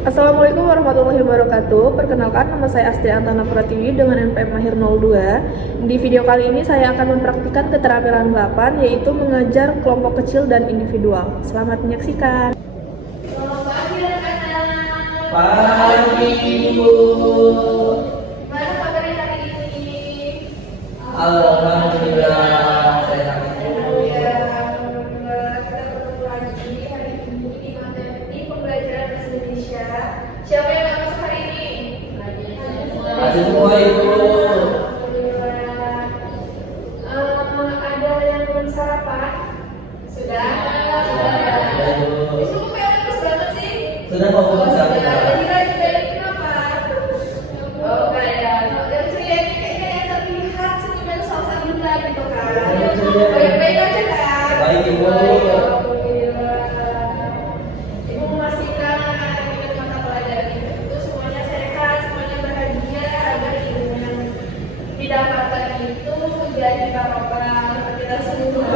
Assalamualaikum warahmatullahi wabarakatuh. Perkenalkan, nama saya Astri Antana Pratiwi dengan NPM Mahir 02. Di video kali ini saya akan mempraktikkan keterampilan 8, yaitu mengajar kelompok kecil dan individual. Selamat menyaksikan. Selamat pagi anak-anak. Pagi Ibu. Mana kabarnya hari ini? Alhamdulillah sehat. Alhamdulillah. Kita bertemu lagi hari ini di materi pembelajaran bahasa Indonesia. Siapa yang nggak masuk hari ini? Masih semua Ibu. Alhamdulillah. Ada yang belum sarapan? Sudah. Itu kok kayak bagus banget sih? Sudah mau buka Jadi sarapan? rajin banget kenapa? Oh kayak yang ceria ini kayaknya yang terlihat senyuman salsabila gitu kan. Baik-baik aja kan? Baik, Ibu. Alhamdulillah. Ibu memastikan anak-anak mata pelajaran itu semuanya sehat, semuanya bahagia agar ilmu yang didapatkan itu menjadi barokah kita semua.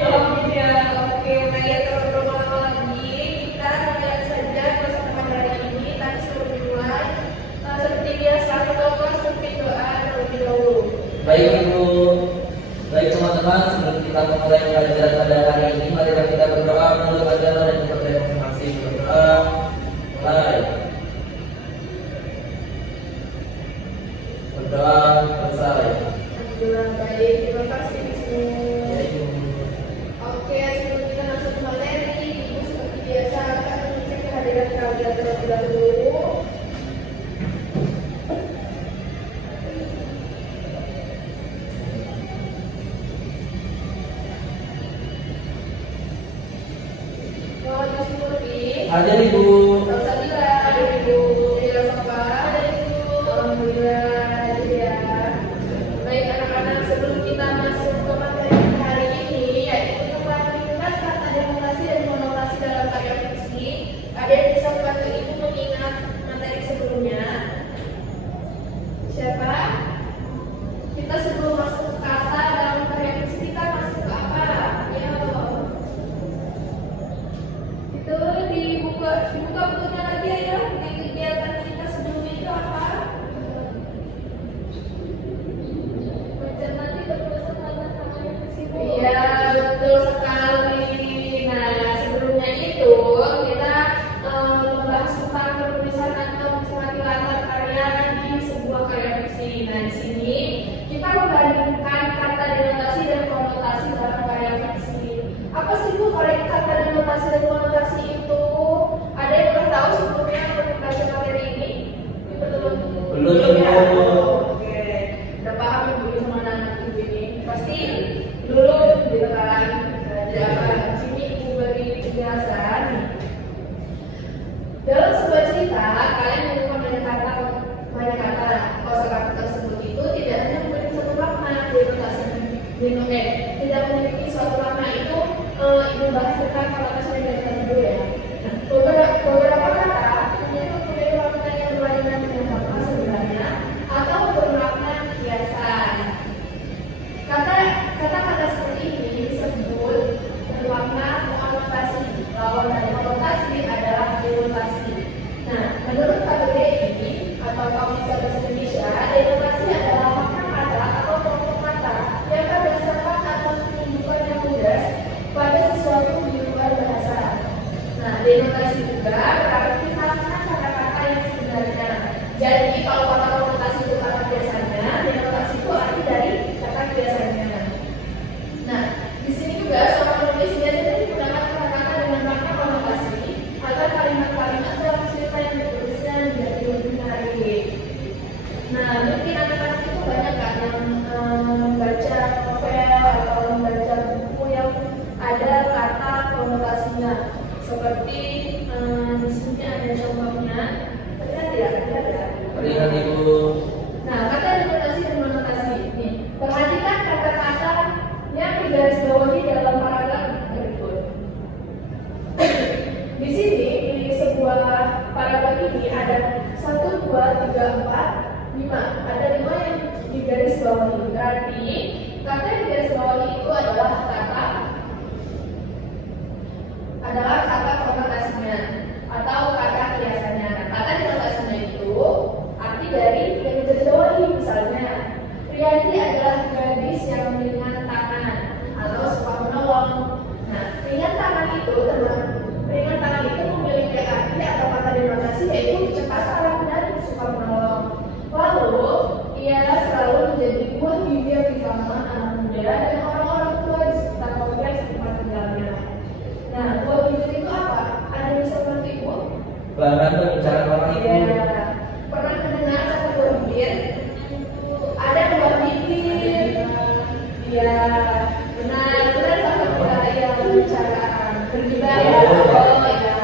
Alhamdulillah. Oke, baik, kalau berlama lagi kita mulai saja pertemuan hari ini. Tadi sebelum dimulai, seperti biasa kita memimpin doa terlebih dahulu. Baik Ibu. Baik teman-teman, sebelum kita memulai pelajaran pada hari ini, mari kita berdoa menurut agama dan kepercayaan masing-masing. Berdoa. Baik. Berdoa selesai. Alhamdulillah, baik. Terima kasih Bismillah. Ya, Ibu. Oke, sebelum kita masuk ke materi, Ibu seperti biasa akan mengecek kehadiran kalian terlebih dahulu. Mohon disyukuri. Hadir Ibu. Alhamdulillah, ada Ibu. Tidak apa, ada Ibu. Alhamdulillah, ada ya. Baik anak-anak, sebelum kita masuk ke materi hari ini, yaitu memperhatikan kata demokrasi dan monokrasi dalam karya fiksi, ada yang bisa membantu Ibu mengingat materi sebelumnya. Siapa? Kita sebelum masuk ke kata dalam karya fiksi, kita masuk ke apa? Ya Allah. Itu dibuka bukunya lagi ya. Di kegiatan kita sebelumnya itu apa? Mencermati berproses tentang fiksi. Iya, betul sekali. Nah, sebelumnya itu kita membahas tentang penulisan atau mencermati latar karya di sebuah karya fiksi. Nah, di sini kita membandingkan kata denotasi dan konotasi dalam karya fiksi. Apa sih Bu kata denotasi dan konotasi itu? Ada yang belum tahu sebelumnya untuk membaca materi ini? Belum, Ya? Ibu. Oke, udah paham Ibu sama anak Ibu ini? Pasti belum gitu kan? Jangan sini Ibu beri penjelasan. Dalam sebuah cerita, kalian menemukan banyak kata. Kosakata tersebut itu tidak hanya memiliki satu makna, tidak memiliki suatu makna itu. Ibu bahas tentang kata saya dulu ya. Beberapa kata mempunyai makna yang berlainan dengan makna sebenarnya atau bermakna kiasan. Kata-kata seperti ini disebut bermakna konotasi. Lawan dari konotasi adalah denotasi. Nah, menurut KBBI atau Komunitas Bahasa Indonesia, denotasi adalah makna kata atau kelompok kata yang berdasarkan atas penunjukan yang lugas pada sesuatu di luar bahasa. Nah, denotasi juga berarti makna kata-kata yang sebenarnya. Jadi, kalau kata konotasi itu kata biasanya, denotasi itu arti dari kata biasanya. Nah, di sini juga seorang penulis biasanya menggunakan kata-kata dengan makna konotasi agar kalimat-kalimat dalam cerita yang ditulisnya menjadi lebih menarik. Nah, mungkin anak-anak itu banyak kan yang membaca novel atau membaca buku yang ada kata konotasinya. Seperti di sini ada contohnya. Terlihat tidak? Terlihat ya? Lihat Ibu. Nah, kata denotasi dan konotasi ini. Perhatikan kata-kata yang digarisbawahi dalam paragraf berikut. Di sini di sebuah paragraf ini ada 1, 2, 3, 4, 5. Ada 5 yang digarisbawahi. Berarti kata yang digarisbawahi itu adalah kata konotasinya. atau kata kiasannya. Nah, kata denotasinya itu arti dari yang digarisbawahi. Misalnya, Riyadi adalah gadis yang ringan tangan atau suka menolong. Nah, ringan tangan itu memiliki arti atau kata denotasi yaitu cepat salah dan suka menolong. Lalu, ia selalu menjadi buah bibir di kalangan anak muda dan orang-orang tua di sekitar kompleks tempat tinggalnya. Nah, buah bibir itu apa? Ada yang seperti itu? Bahan pembicaraan orang itu. Ya, pernah mendengar kata buah bibir? Ada buah bibir. Ya, benar salah satu yang pembicaraan bergibah ya. Oh ya.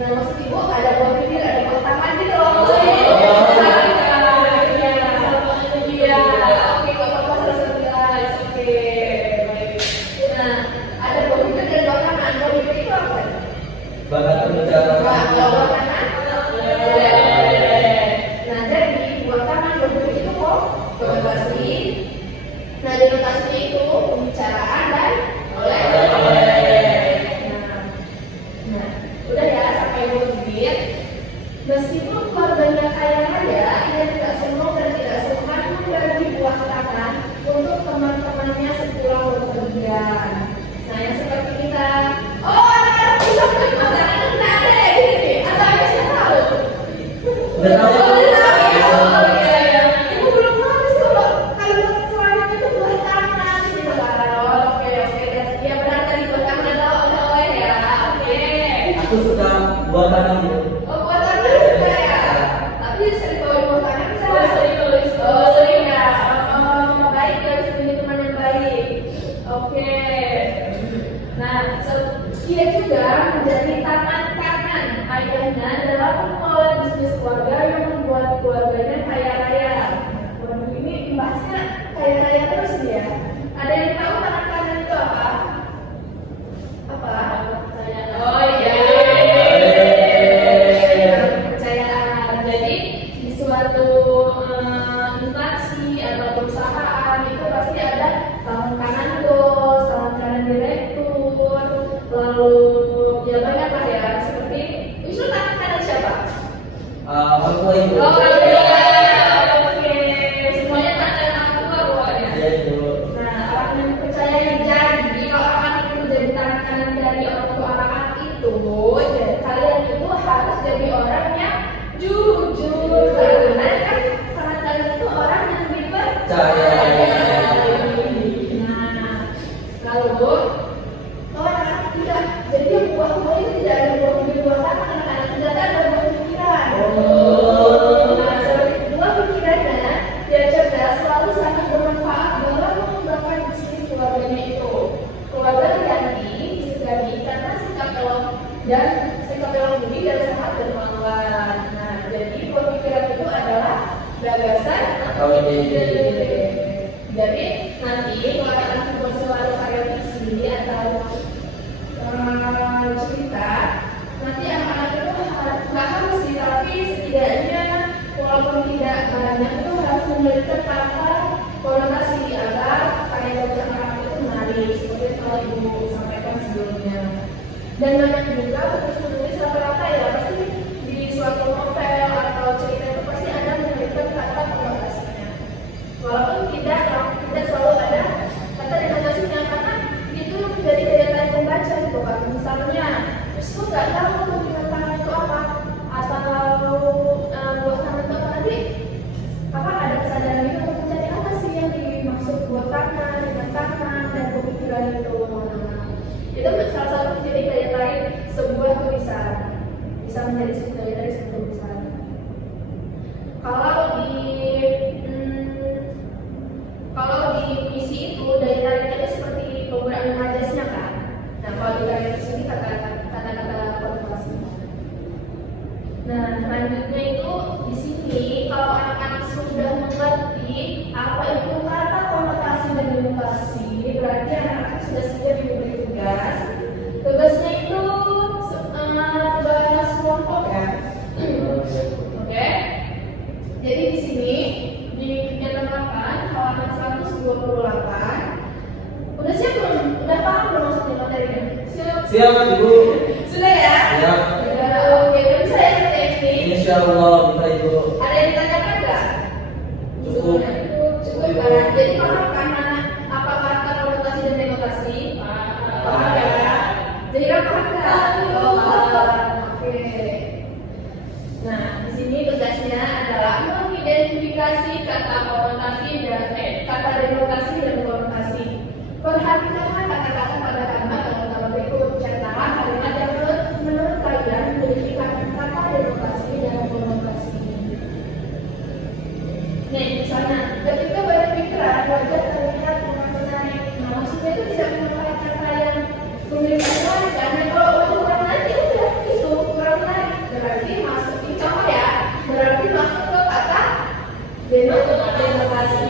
Nah, maksud ibu ada buah bibir, ada buah tangan gitu loh. Bahan pembicaraan orang itu. Nah, jadi buat tangan berbunyi itu kok konotasi. Nah, denotasinya itu pembicaraan dan oleh. Nah, udah ya sampai bibir. Meskipun keluarganya kaya raya, ia tidak senang dan tidak sempat memberi buah tangan untuk teman-temannya sepulang bepergian. Nah, yang seperti kita, oh anak-anak bisa beli buah tangan, nah ada ya gini, atau ada yang tahu? Udah tahu? Oh iya. Ibu belum tahu sih kalau selanjutnya itu buah tangan gitu kan. Oke. Ya benar tadi buah tangan ada oleh ya. Oke. Aku suka buah tangan itu. Oh, buah tangan juga ya. Tapi sering bawa buah tangan bisa. Oh, sering ya. Baik ya, harus punya teman yang baik. Oke. Nah, dia juga menjadi tangan kanan ayahnya dalam mengelola bisnis keluarga yang membuat keluarganya kaya raya. Waduh, ini bahasnya kaya raya terus nih ya. Ada yang tahu tangan kanan itu apa? Apa? Oh iya. Kepercayaan. Jadi di suatu instansi atau perusahaan itu pasti ada tangan kanan bos, tangan kanan direktur, lalu ya banyak lah ya seperti itu. Tangan kanan siapa? Orang tua ibu. Oh iya, oke. Semuanya tangan orang tua pokoknya. Iya ibu. Nah, orang yang percaya jadi kalau anak itu menjadi tangan kanan dari orang tua anak itu, jadi kalian itu harus jadi orang yang jujur. Karena kan tangan kanan itu orang yang dipercaya. Nah, lalu kalau anak tidak, jadi yang buah itu tidak ada buah buah tangan, anak-anak tidak ada buah pikiran. Nah, seperti buah pikirannya, dia cerdas, selalu sangat bermanfaat dalam mengembangkan bisnis keluarganya itu. Keluarga Riyadi disegani karena sikap elok budi dan sangat dermawan. Nah, jadi buah pikiran itu adalah gagasan Atau ide. Jadi nanti kalau akan membuat suatu karya fiksi atau cerita, nanti anak-anak itu nggak harus sih, tapi setidaknya walaupun tidak banyak itu harus memberikan kata konotasi agar karya bacaan anak itu menarik seperti yang telah ibu sampaikan sebelumnya. Dan banyak juga penulis rata-rata ya pasti di suatu novel atau cerita itu pasti ada memberikan kata konotasinya. Walaupun tidak selalu ada kata denotasinya karena itu menjadi daya tarik pembaca gitu kan. Misalnya, terus nggak tahu buah tangan itu apa atau buah tangan itu apa nanti apa ada kesadaran gitu untuk mencari apa sih yang dimaksud buah tangan, dengan tangan dan pemikiran itu. Itu salah satu menjadi daya tarik sebuah tulisan, bisa menjadi sebuah daya tarik sebuah tulisan. Kalau di puisi itu daya tariknya itu seperti penggunaan majasnya kan. Nah, kalau di karya di sini kata-kata konotasi. Nah, selanjutnya itu di sini kalau anak-anak sudah mengerti apa itu kata konotasi dan denotasi, berarti anak-anak sudah siap diberi tugas. Tugasnya itu tugas kelompok ya. Oke. Jadi di sini di kegiatan 8 halaman 128 udah siap belum? Udah paham belum maksudnya materinya? Siap ibu. Sudah ya? Siap. Sudah. Insya Allah bisa Ibu. Ada yang ditanyakan nggak? Cukup. Cukup kan? Jadi paham kan apakah kata konotasi dan denotasi? Paham ya? Jadi paham nggak? Oke. Nah, di sini tugasnya adalah mengidentifikasi kata konotasi dan kata denotasi dan konotasi. Perhatikanlah kata-kata pada kalimat atau kata berikut. Cetakan kalimat yang menurut kalian memiliki kata denotasi dan konotasi. Nih, misalnya, ketika berpikiran wajah terlihat menarik. Nah, maksudnya itu tidak menggunakan kata yang memiliki menarik. Karena kalau wajah kurang menarik, udah itu kurang menarik. Berarti masuk di contoh ya. Berarti masuk ke kata denotasi.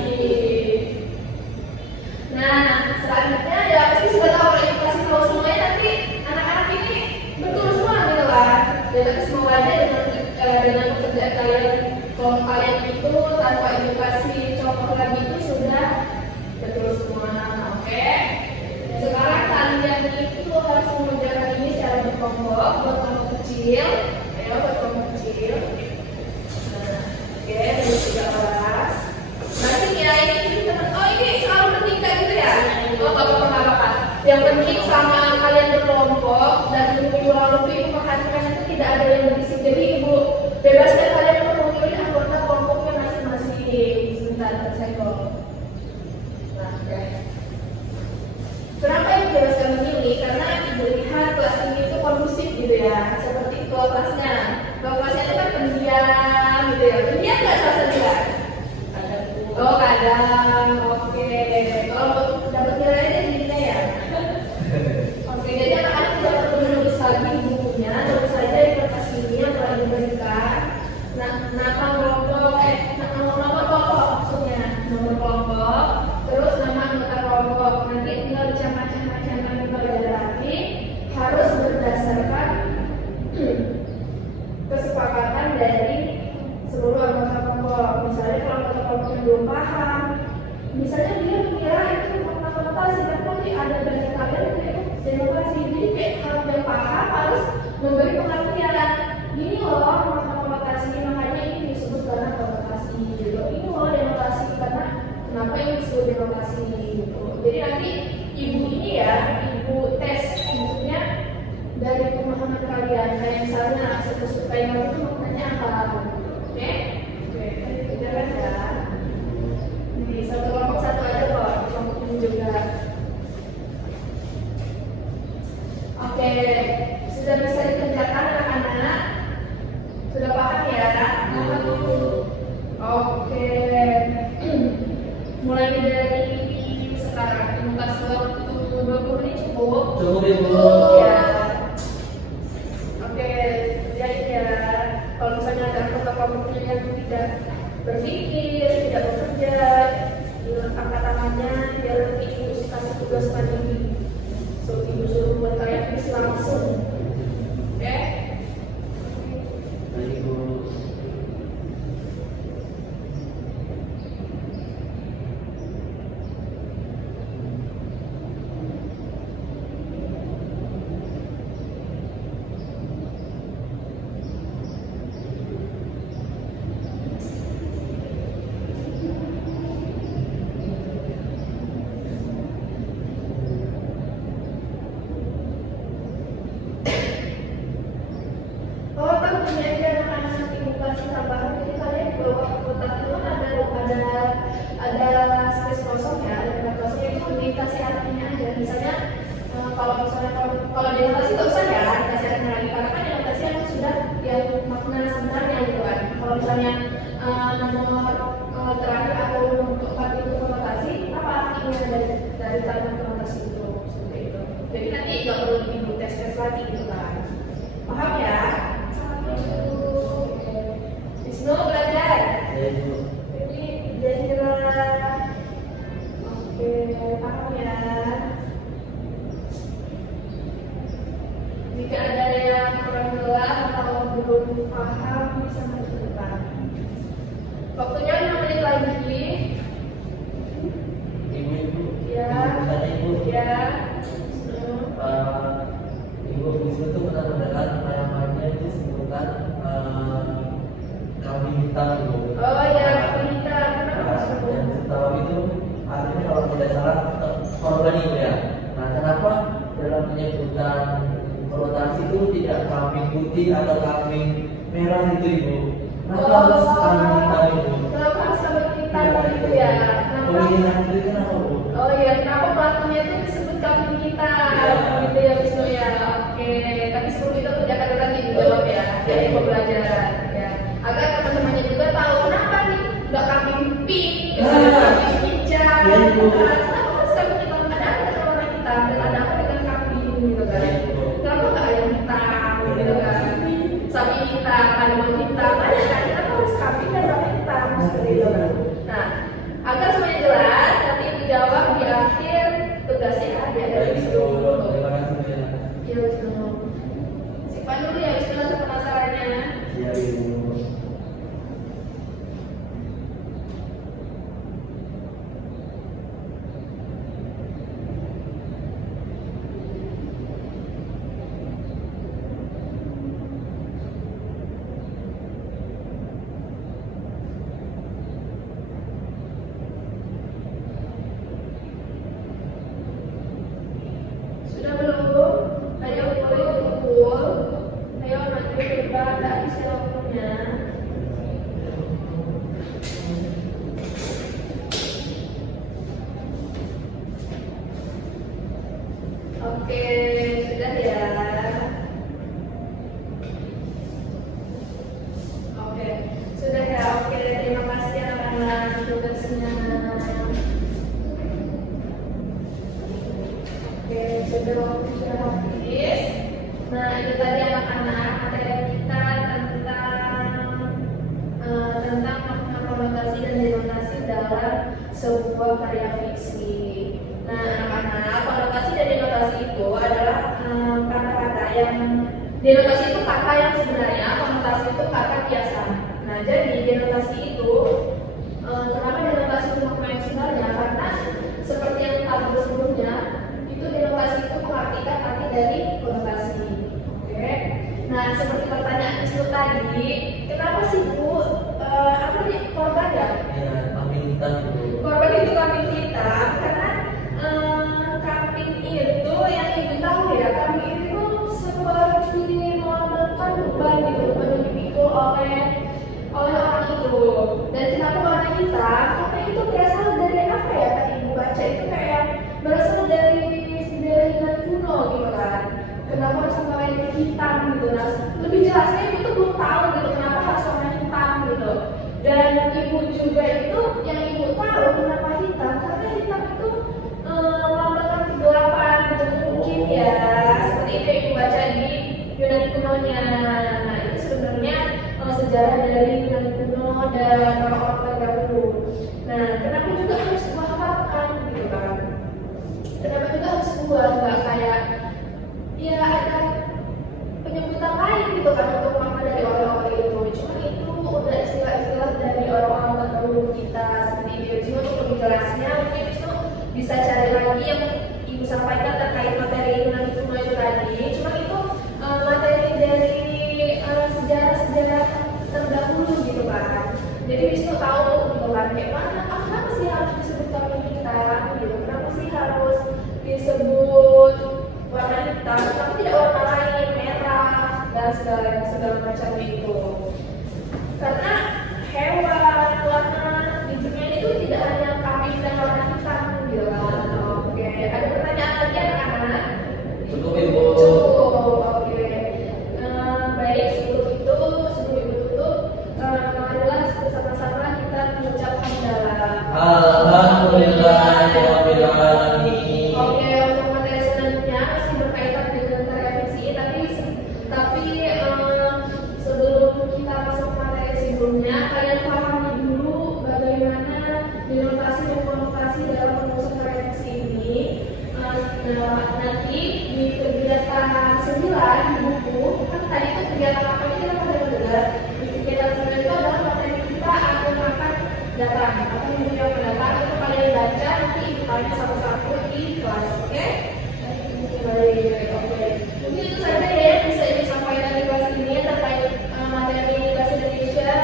Nah, selanjutnya ya pasti sudah tahu kalau dikasih tahu semuanya nanti anak-anak ini betul semua gitu kan. Dan nanti semuanya dengan pekerjaan kalian, kalau kalian itu tanpa edukasi contoh lagi itu sudah betul semua, oke? Sekarang kalian itu harus mengerjakan ini secara berkelompok, buat kelompok kecil, ayo buat kelompok kecil. Nah, oke, ada 3 kelas. Nanti ya ini teman, oh ini selalu penting kayak gitu ya. Oh gak apa-apa. Yang penting sama kalian berkelompok dan ibu lebih itu perhatikan itu tidak ada yang berisik. Jadi ibu bebaskan kalian untuk memilih anggota kelompoknya masing-masing. Sebentar, saya ngomong. Nah, oke. Kenapa ibu bebaskan memilih? Karena ibu lihat kelas ini itu kondusif gitu ya. Seperti kelasnya. Kalau kelasnya itu kan pendiam gitu ya. Pendiam nggak salah lihat. Oh kadang, oke. Kalau dapat nilainya jadinya ya. Oke, jadi anak-anak tidak perlu menulis lagi bukunya, tulis saja informasi ini yang telah diberikan. Nah, nama kelompok, nama kelompok maksudnya, nomor kelompok, terus nama anggota kelompok. Nanti tinggal dicamkan-camkan lagi, harus berdasarkan kesepakatan dari seluruh anggota kelompok. Misalnya kalau anggota kelompok yang belum paham, misalnya dia mengira itu konotasi, tapi nanti ada dari kalian itu demokrasi. Jadi kayak kalau yang paham harus memberi pengertian. Gini loh konotasi, makanya ini disebut karena konotasi. Gitu. Ini loh demokrasi karena kenapa ini disebut demokrasi. Gitu. Jadi nanti ibu ini ya, ibu tes maksudnya dari pemahaman kalian. Kayak misalnya sesuatu yang itu maknanya apa? Oke, kita lihat ya. Ini satu kelompok satu aja kok, kelompok ini juga. Oke, sudah bisa dikerjakan anak-anak? Sudah paham ya? Oke. Mulai dari sekarang, kita kasih waktu 20 menit cukup? Cukup Ibu. Ya. Oke, jadi ya. Kalau misalnya ada anggota kelompoknya yang tidak berpikir, tidak bekerja, angkat tangannya, biar nanti ibu kasih tugas lagi. So, ibu suruh buat kalian tulis langsung. Oke? Baik Ibu. Oh, tahu punya aja anak-anak ibu kasih tambahan. Jadi kalian di bawah kotak itu ada space kosong ya, ada tempat kosong itu dikasih artinya aja. Misalnya kalau denotasi nggak usah ya dikasih artinya lagi karena kan denotasi yang sudah yang makna sebenarnya gitu kan. Kalau misalnya nomor terakhir atau nomor keempat itu konotasi, apa artinya dari kalimat konotasi itu seperti itu. Jadi nanti nggak perlu ibu tes lagi gitu kan. Paham ya? Wisnu belajar. Ya Ibu. Jadi jadilah. Oke, paham ya? Jika ada yang kurang jelas atau belum paham bisa maju depan. Waktunya 5 menit lagi. Ibu. Ya. Tanya Ibu. Ya. Ibu Wisnu itu pernah mendengar namanya itu sebutan hitam itu. Oh ya, kambing hitam. Kenapa Nah, Mas Teguh? yang hitam itu artinya kalau tidak salah korban itu ya. Nah, kenapa dalam penyebutan konotasi itu tidak kambing putih atau kambing merah itu ibu? Kenapa harus kambing hitam itu? Kenapa harus kambing hitam gitu ya? Kambing hitam itu kenapa bu? Oh iya, kenapa pelakunya itu disebut kambing hitam? Ya. Gitu ya Wisnu ya. Oke, tapi sebelum itu kerjakan lagi dijawab ya. Jadi pembelajaran ya. Agar teman-temannya juga tahu kenapa nih nggak kambing pink, misalnya kambing hijau. Ya, Bu. Kenapa harus kambing hitam? Ada apa dengan warna hitam dan ada apa dengan kambing gitu kan? Ya, Bu. Kenapa nggak ayam hitam gitu kan? Sapi hitam, harimau hitam, ada kan? Kenapa harus kambing dan warna hitam seperti itu kan? Nah, agar semuanya jelas, nanti dijawab di akhir tugasnya ada dari Baik, Wisnu. Bu. Terima kasih Bu. Iya Wisnu. Simpan dulu ya Wisnu untuk penasarannya. Ya, Ibu. Sudah belum? Ayo boleh kumpul. Ayo nanti coba tak isi waktunya. Oke, sudah ya. Oke, sudah ya. Oke, terima kasih anak-anak tugasnya. Oke, sudah waktu sudah habis. Nah, itu tadi anak-anak materi kita tentang makna konotasi dan denotasi dalam sebuah karya fiksi. Nah, anak-anak, konotasi dan denotasi itu adalah kata-kata yang denotasi itu kata yang sebenarnya, konotasi itu kata kiasan. Nah, jadi denotasi itu kenapa denotasi itu makna yang sebenarnya? Karena seperti yang tadi sebelumnya, itu denotasi itu mengartikan arti dari konotasi. Oke. Nah, seperti pertanyaan Wisnu tadi, kenapa sih Bu? Apa nih korban ya? Ya, kambing hitam Bu. Korban itu kambing hitam karena kambing itu yang ibu tahu ya, kambing itu seperti melambangkan beban gitu, beban yang dipikul oleh orang itu. Dan kenapa warna hitam? Karena itu berasal dari apa ya? Tadi ibu baca itu kayak berasal dari sejarah Yunani kuno gitu kan. Kenapa harus warna hitam gitu? Nah, lebih jelasnya ibu tuh belum tahu gitu kenapa harus warna hitam gitu. Dan ibu juga itu yang ibu tahu kenapa hitam karena hitam itu melambangkan kegelapan gitu mungkin ya, seperti itu yang ibu baca di Yunani kunonya. Nah, itu sebenarnya sejarah dari Yunani kuno dan orang-orang terdahulu. Nah, kenapa juga harus buah makan gitu kan? Kenapa juga harus buah, nggak kayak ya ada penyebutan lain gitu kan untuk makna dari orang-orang itu. Cuma itu udah istilah-istilah dari orang-orang terdahulu kita seperti itu. Cuma untuk lebih jelasnya mungkin itu bisa cari lagi yang ibu sampaikan terkait materi Yunani kuno itu tadi. Cuma itu materi dari sejarah-sejarah terdahulu gitu kan. Jadi Wisnu tahu gitu kan kayak mana, kenapa sih harus disebut kambing hitam gitu, kenapa sih harus disebut warna hitam, tapi tidak warna lain, merah dan segala macam itu. Karena hewan warna di dunia itu tidak hanya kambing dan warna hitam gitu kan. Oke, ada pertanyaan lagi anak-anak? Cukup Ibu. Cukup, oke. Baik, sebelum ibu tutup, marilah bersama-sama kita mengucap hamdalah. Alhamdulillahirabbil alamin. Oke, untuk materi selanjutnya masih berkaitan dengan karya fiksi, tapi sebelum kita masuk ke materi sebelumnya, kalian pahami dulu bagaimana denotasi dan konotasi dalam penulisan karya fiksi ini. Nanti di kegiatan 9 di buku, kan tadi itu kegiatan apa ini kita pada belajar. Di kegiatan 9 itu adalah materi kita akan makan datang atau minggu yang mendatang itu kalian baca, nanti ibu tanya satu-satu di kelas, oke? Baik, oke. Mungkin itu saja ya yang bisa ibu sampaikan di kelas ini terkait materi bahasa Indonesia.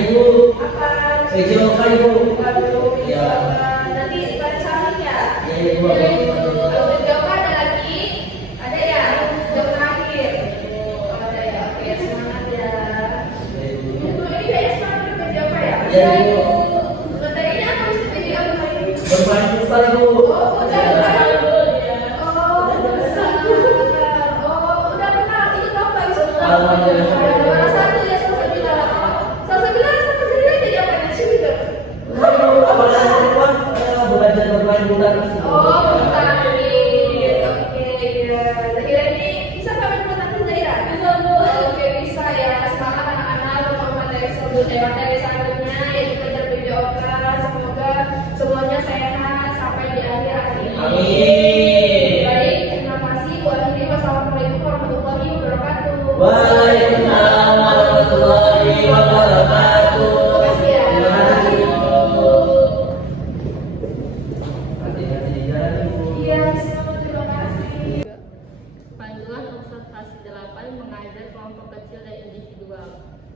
Ibu. Apa? Sejoka Ibu. Waduh, Ya. nanti pada saling ya. Ya Ibu. Ya Ibu. Kalau Sejoka ada lagi? Ada ya? Jok terakhir. Oh, ada ya. Oke, semangat ya. Ya, Ibu. Ibu ini kayak semangat Sejoka ya? Ya, Ibu. Sebentar ini apa strategi apa ini? Bermain futsal Ibu. Oh, futsal. Oh, futsal. Oh, udah pernah ikut lomba di sana? Alhamdulillah. Juara satu ya Salsabila. Salsabila jadi apa di sini tuh? Belajar bermain bola tangkis. Oh, bulu tangkis. Oke, ya. Zahira ini bisa nggak main bulu tangkis Zahira? Bisa, Bu. Oke, bisa ya. Semangat anak-anak untuk materi selanjutnya yaitu belajar PJOK. Semoga semuanya sehat sampai di akhir hari ini. Amin. Baik, terima kasih. Wassalamualaikum warahmatullahi wabarakatuh. Waalaikumsalam warahmatullahi wabarakatuh. Terima kasih ya. Terima kasih, Ibu. Hati-hati di jalan, Ibu. Iya, siap. Terima kasih. Panduan observasi 8 mengajar kelompok kecil dan individual.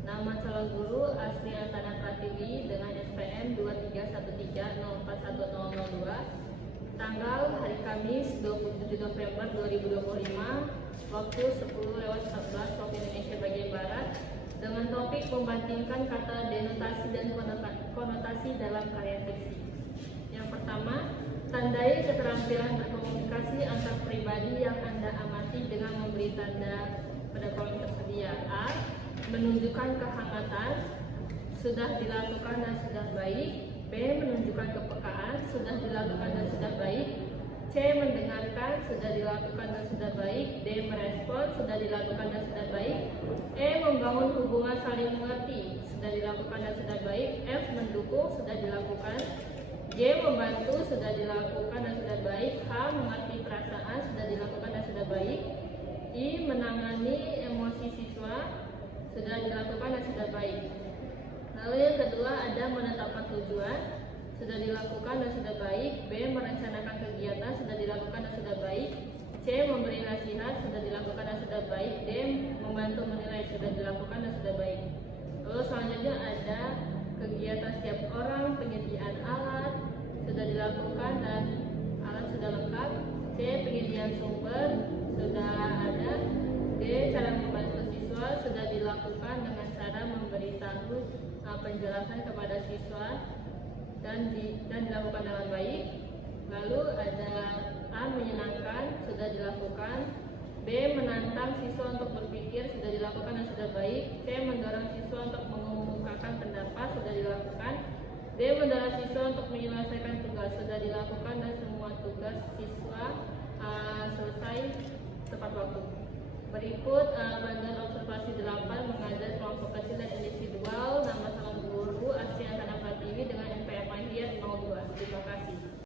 Nama calon guru Astriantana Pratiwi dengan SPM 2313041002. Tanggal hari Kamis 27 November 2025. Waktu 10:14 waktu Indonesia bagian Barat. Dengan topik membandingkan kata denotasi dan konotasi dalam karya fiksi. Yang pertama, tandai keterampilan berkomunikasi antar pribadi yang Anda amati dengan memberi tanda pada kolom tersedia. A. Menunjukkan kehangatan, sudah dilakukan dan sudah baik. B. Menunjukkan kepekaan, sudah dilakukan dan sudah baik. C. Mendengarkan, sudah dilakukan dan sudah baik. D. Merespon, sudah dilakukan dan sudah baik. E. Membangun hubungan saling mengerti, sudah dilakukan dan sudah baik. F. Mendukung, sudah dilakukan. J. Membantu, sudah dilakukan dan sudah baik. H. Mengerti perasaan, sudah dilakukan dan sudah baik. I. Menangani emosi siswa, sudah dilakukan dan sudah baik. Lalu yang kedua ada menetapkan tujuan, sudah dilakukan dan sudah baik. B. Merencanakan kegiatan, sudah dilakukan dan sudah baik. C. Memberi nasihat, sudah dilakukan dan sudah baik. D. Membantu menilai, sudah dilakukan dan sudah baik. Lalu selanjutnya ada kegiatan setiap orang, penyediaan alat, sudah dilakukan dan alat sudah lengkap. C. Penyediaan sumber, sudah ada. D. Cara membantu siswa, sudah dilakukan dengan cara memberitahu penjelasan kepada siswa dan dilakukan dengan baik. Lalu ada A. Menyenangkan, sudah dilakukan. B. Menantang siswa untuk berpikir, sudah dilakukan dan sudah baik. C. Mendorong siswa untuk mengemukakan pendapat, sudah dilakukan. D. Mendorong siswa untuk menyelesaikan tugas, sudah dilakukan dan semua tugas siswa selesai tepat waktu. Berikut panduan observasi 8 mengajar kelompok kecil dan individu